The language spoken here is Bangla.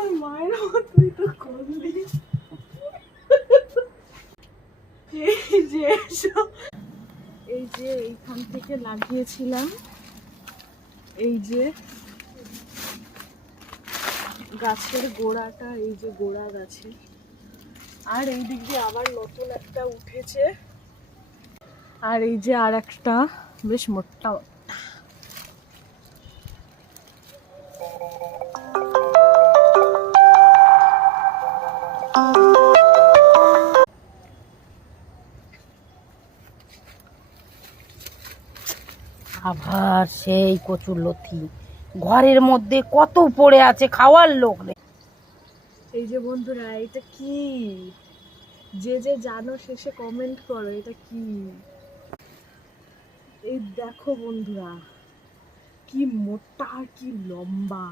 তোর মায়ের মতোই তো করলি। এই যে এইখান থেকে লাগিয়েছিলাম, এই যে গাছের গোড়াটা, এই যে গোড়া গাছের, আর এই দিক দিয়ে আবার নতুন একটা উঠেছে, আর এই যে আর একটা বেশ মোটা। আবার সেই কচুর লথি ঘরের মধ্যে কত পড়ে আছে, খাওয়ার লোক নেই। এই যে বন্ধুরা, এটা কি? যে যে জানো শেষে কমেন্ট করো এটা কি। এই দেখো বন্ধুরা, কি মোটা আর কি লম্বা।